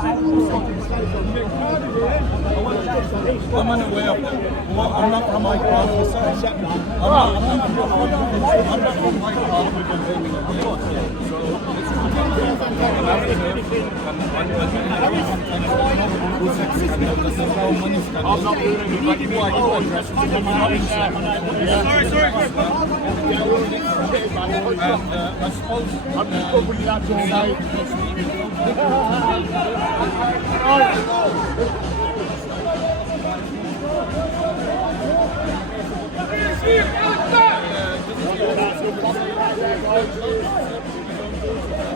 I'm unaware of that. I'm not from my class. I'm not from my class. I suppose I'm just probably that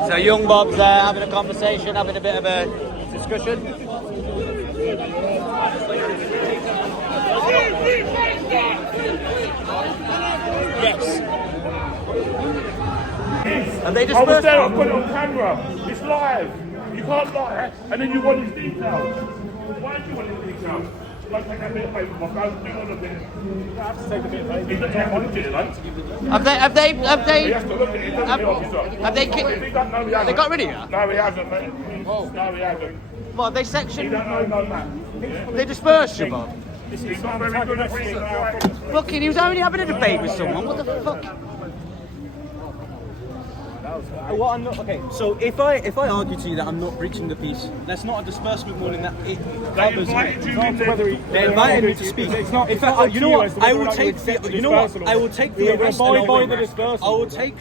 So young Bob's having a conversation, having a bit of a discussion. Yes. And they I was there, I put it on camera. It's live. You can't lie, and then you want his details. Why do you want his details? Like, take that bit of paper, my phone, do all of this. I have to take a bit of paper. He doesn't have to look at it, like. Have they He has to look at it, he doesn't the officer. Have they got rid of you? No, he hasn't, mate. No, he hasn't. What, have they sectioned? He don't know no man. They dispersed you, Bob? He's not very good at reading. Fucking, he was only having a debate with someone. What the fuck? What I'm not, okay, so if I argue to you that I'm not breaching the peace, that's not a disbursement warning that it covers me. They invited me to speak. In fact, you know what? I will take the arrest and I'll win. I will take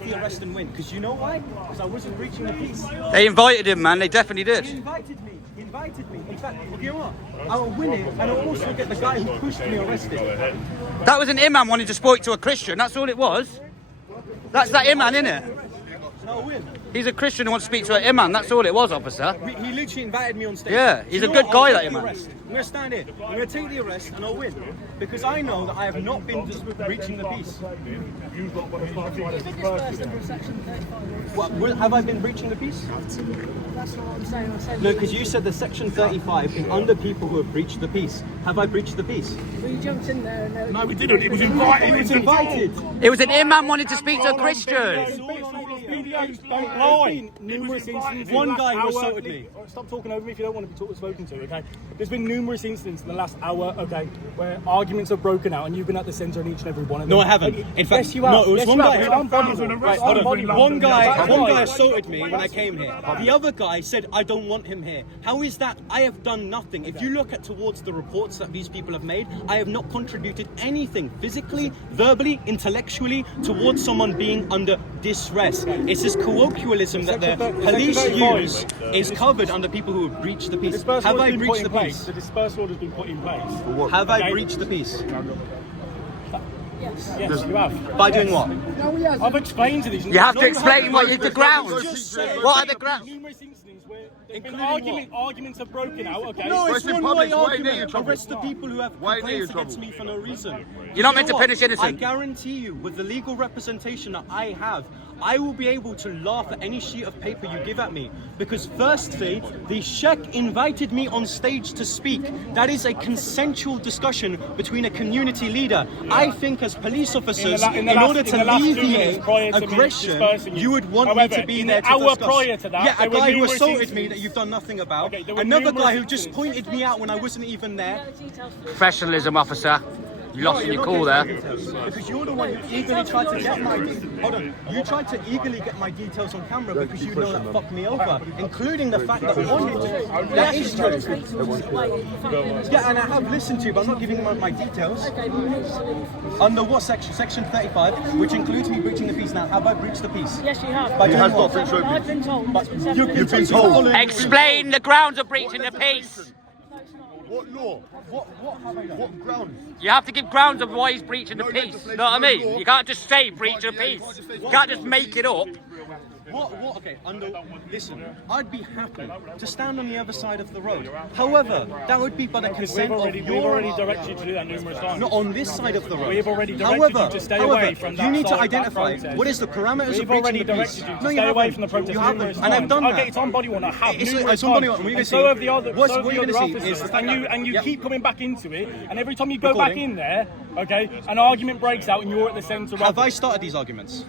the arrest and win. Because you know why? Because I wasn't breaching the peace. They invited him, man. They definitely did. He invited me. In fact, you know what? I will win it, and I'll also get the guy who pushed me arrested. That was an imam wanting to speak to a Christian. That's all it was. That's that imam, innit? I'll win. He's a Christian who wants to speak to an imam. That's all it was, officer. He literally invited me on stage. Yeah, he's a good guy, that imam. I'm going to stand here. I'm going to take the arrest and I'll win. Because I know that I have not been breaching the peace. What, have I been breaching the peace? That's what I'm saying. No, because you said the section 35 is under people who have breached the peace. Have I breached the peace? We jumped in there and No, we didn't. It was invited. It was invited. It was an imam wanting to speak to a Christian. Don't lie. Numerous instances. One guy who assaulted me. Stop talking over me if you don't want to be spoken to, okay? There's been numerous incidents in the last hour, okay, where arguments have broken out and you've been at the centre of each and every one of them. No, I haven't. In fact, yes, you have. No, it was one guy who... One guy One assaulted me when I came here. The other guy said, I don't want him here. How is that? I have done nothing. If you look at towards the reports that these people have made, I have not contributed anything physically, verbally, intellectually towards someone being under distress. It's this colloquialism that the police use is covered under people who have breached the peace. Have I breached the peace? The dispersal order has been put in place. Have I breached the peace? yes. Yes, you have. By doing what? No, he hasn't. I've explained to these. You have to explain what the grounds. What are the grounds? Numerous incidents where there's been arguments have broken out. Okay. No, it's in one-way public, why are you in argument. trouble? Arrest the people who have Why are you in complaints against trouble? me for no reason. You're not You meant know to what? punish innocent. I guarantee you, with the legal representation that I have, I will be able to laugh at any sheet of paper you give at me. Because firstly, the Sheikh invited me on stage to speak. That is a consensual discussion between a community leader. I think as police officers, in order to alleviate aggression, you would want me to be there to discuss. Prior to that, yeah, a guy who numerous assaulted me that you've done nothing about. Okay, there were Another guy who numerous just pointed me out when I wasn't even there. Professionalism, officer. You lost in your call there. Because you're the one who eagerly tried to get my hold on. You tried to eagerly get my details on camera because you know that fucked me over, including the fact that that is true. Yeah, and I have listened to you, but I'm not giving you my details. Under what section? Section 35, which includes me breaching the peace. Now, have I breached the peace? Yes, you have. By You doing have what? not breached the I've peace. been told. You've been told. Explain the grounds of breaching the peace. What law? What have I done? What grounds? You have to give grounds of why he's breaching the peace. Know what I mean? You can't just say breach of peace. You can't just make it up. Okay, listen, I'd be happy to stand on the other side of the road. However, that would be by the consent of We've your... already directed you to do that numerous times. Not on this side of the road. We've already directed you to stay away from that you need to side of that identify protest. what is the parameters We've of breaching already the peace. directed you to No, stay away from the haven't. protest You haven't. numerous And I've times. done that. Okay, it's on body worn. I have It's numerous on body times. worn. We're And gonna so see. have the other. What's- So have what the you're other gonna see officers. is the fact And you that- keep coming back into it. And every time you go back Recording. in there, okay, an argument breaks out and you're at the centre. Have I started these arguments?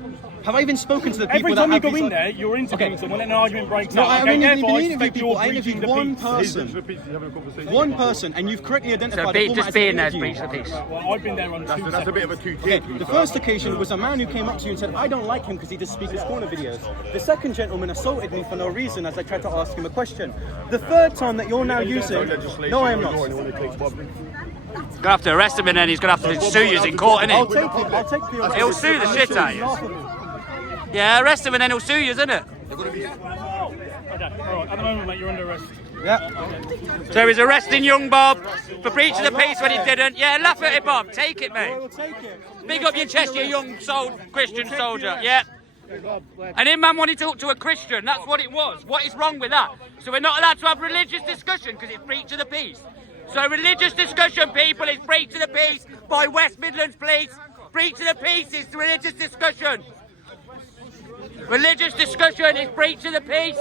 Have I even spoken to the people Every that time you have go these in there, you're interviewing someone, and an argument breaks No, out. I haven't even therefore, I interviewed suspect people. you're I interviewed breaching the one peace. person. One person, and you've correctly identified So the format just as being an there is interview. breach of the peace. Well, I've been there on two That's a bit of a Okay, the first occasion was a man who came up to you and said, I don't like him because he does Speaker's Corner videos. The second gentleman assaulted me for no reason as I tried to ask him a question. The third time that you're now using... No, I am not. Gonna have to arrest him and then he's gonna have to sue you in court, I'll innit? take it. I'll take the... He'll sue the shit out of you. Yeah, arrest him and then he'll sue you, isn't it? Okay, all right. At the moment, mate, you're under arrest. Yeah. So he's arresting young Bob for breaching the peace when he didn't. Yeah, laugh at it, Bob. Take it, mate. I will take it. Big up your chest, you young Christian soldier. Yeah. And him man wanted to talk to a Christian. That's what it was. What is wrong with that? So we're not allowed to have religious discussion because it's breach of the peace. So religious discussion, people, is breach of the peace by West Midlands Police. Breach of the peace is religious discussion. Religious discussion is breach of the peace.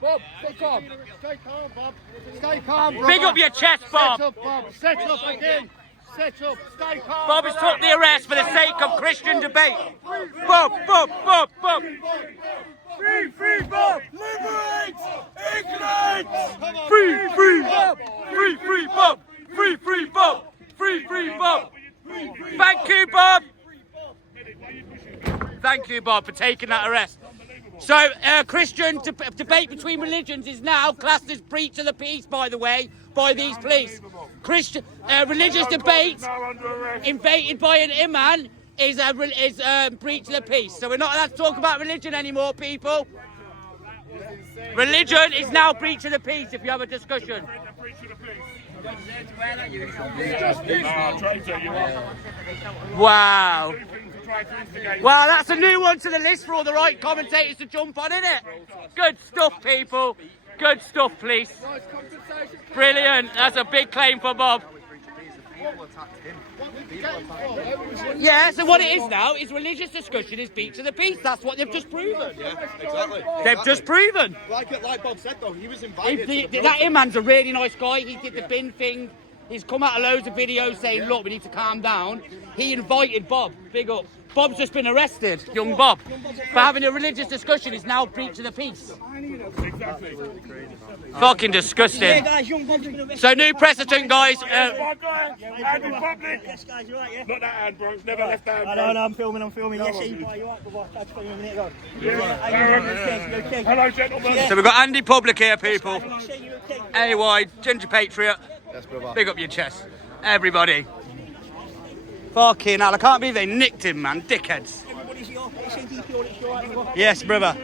Bob, stay calm. Stay calm, Bob. Stay calm, brother. Big up your chest, Bob. Set up, Bob. Set up again. Set up. Stay calm. Bob has took the arrest for the sake of Christian debate. Bob, Bob, Bob, Bob. Free, free, Bob. Liberate England. Free, free Bob. Free, free Bob. Free, free Bob. Free, free Bob. Thank you, Bob. Thank you, Bob, for taking that arrest. So, Christian debate between religions is now classed as breach of the peace, by the way, by these police. Christian religious debate invaded by an imam is breach of the peace. So we're not allowed to talk about religion anymore, people. Religion is now breach of the peace if you have a discussion. Wow. Well, that's a new one to the list for all the right commentators to jump on, isn't it? Good stuff, people. Good stuff, police. Brilliant. That's a big claim for Bob. Yeah, so what it is now is religious discussion is breach of the peace. That's what they've just proven. Yeah, exactly. They've just proven. Like Bob said though, he was invited. That Imman's a really nice guy. He did the bin thing. He's come out of loads of videos saying, look, we need to calm down. He invited Bob. Big up. Bob's just been arrested, young Bob, for having a religious discussion. Is now breach of the peace. Fucking disgusting. So new precedent, guys. My guy, hand in public. Yes, guys, you're right, yeah? Not that hand, bro. It's never left hand. I know, I'm filming. Yes, you're right, brother. That's 20 minutes ago. Hello, gentlemen. So we've got Andy Public here, people. AY, Ginger Patriot. Yes, brother. Big up your chest. Everybody. Fucking hell, I can't believe they nicked him, man. Dickheads. Yes, brother.